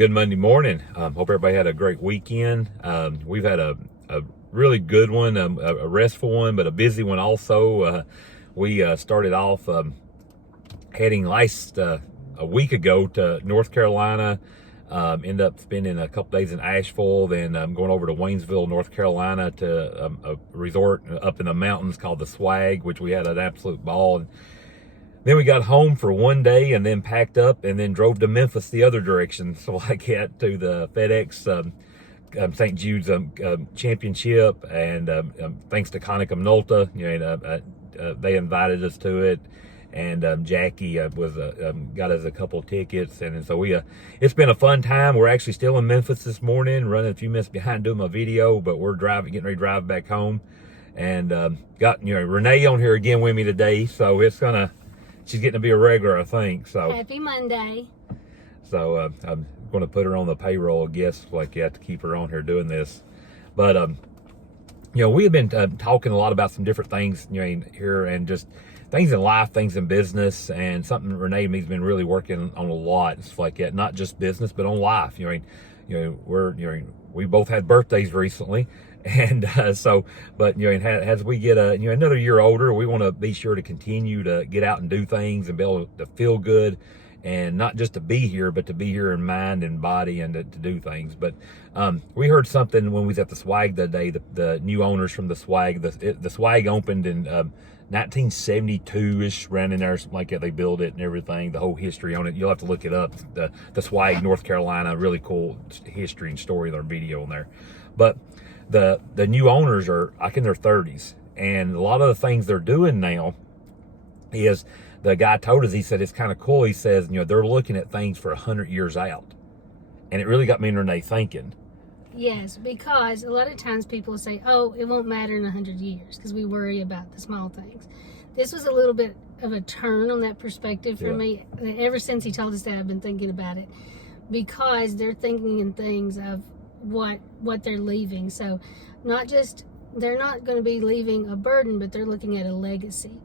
Good Monday morning. Hope everybody had a great weekend. We've had a really good one, a restful one, but a busy one also. We started off heading a week ago to North Carolina. Ended up spending a couple days in Asheville, then going over to Waynesville, North Carolina to a resort up in the mountains called the Swag, which we had an absolute ball. And then we got home for one day and then packed up and then drove to Memphis the other direction. So I get to the FedEx St. Jude's championship, and thanks to Konica Minolta, they invited us to it, and Jackie got us a couple tickets, and so it's been a fun time. We're actually still in Memphis this morning, running a few minutes behind doing my video, but we're getting ready to drive back home, and got Renee on here again with me today, so she's getting to be a regular, I think. So happy Monday. So I'm going to put her on the payroll, I guess, like you have to keep her on here doing this. But we have been talking a lot about some different things, here, and just things in life, things in business, and something Renee and me's been really working on a lot. It's like that, not just business, but on life. We both had birthdays recently. And but as we get another year older, we want to be sure to continue to get out and do things and be able to feel good, and not just to be here, but to be here in mind and body, and to do things. But we heard something when we was at the Swag the day. The new owners from the Swag, the Swag opened in 1972-ish, around in there, something like that. They built it and everything, the whole history on it. You'll have to look it up. The Swag, North Carolina, really cool history and story in our video on there. But the new owners are like in their 30s, and a lot of the things they're doing now is, the guy told us, he said it's kind of cool. He says, they're looking at things for 100 years out, and it really got me and Renee thinking. Yes, because a lot of times people say, oh, it won't matter in 100 years, because we worry about the small things. This was a little bit of a turn on that perspective for me. Ever since he told us that, I've been thinking about it, because they're thinking in things of what they're leaving. So they're not going to be leaving a burden, but they're looking at a legacy.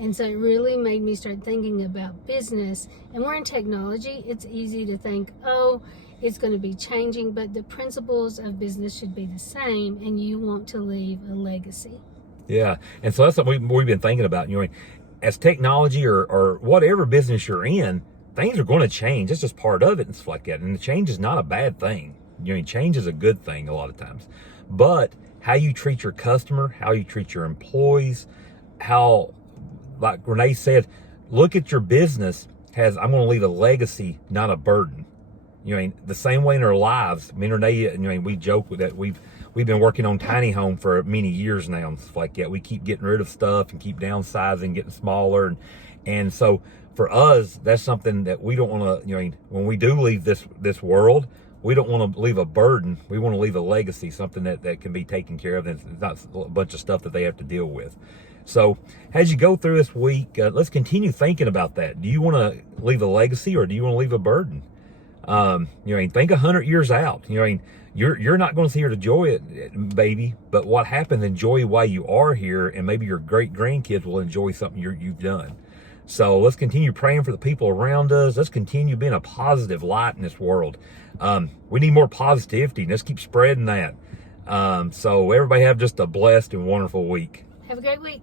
And so it really made me start thinking about business. And we're in technology. It's easy to think, oh, it's going to be changing, but the principles of business should be the same, and you want to leave a legacy. Yeah, and so that's something we've been thinking about. As technology or whatever business you're in, things are going to change. It's just part of it and stuff like that. And the change is not a bad thing. Change is a good thing a lot of times. But how you treat your customer, how you treat your employees, how, like Renee said, look at your business as, I'm going to leave a legacy, not a burden. The same way in our lives, me and Renee, we joke with that. We've been working on tiny home for many years now and stuff like that. We keep getting rid of stuff and keep downsizing, getting smaller, and so for us, that's something that we don't want to. When we do leave this world, we don't want to leave a burden. We want to leave a legacy, something that can be taken care of, and it's not a bunch of stuff that they have to deal with. So as you go through this week, let's continue thinking about that. Do you want to leave a legacy, or do you want to leave a burden? Think 100 years out. You're not going to see here to enjoy it, baby, but what happens, enjoy while you are here, and maybe your great grandkids will enjoy something you've done. So let's continue praying for the people around us. Let's continue being a positive light in this world. We need more positivity. Let's keep spreading that. So everybody have just a blessed and wonderful week. Have a great week.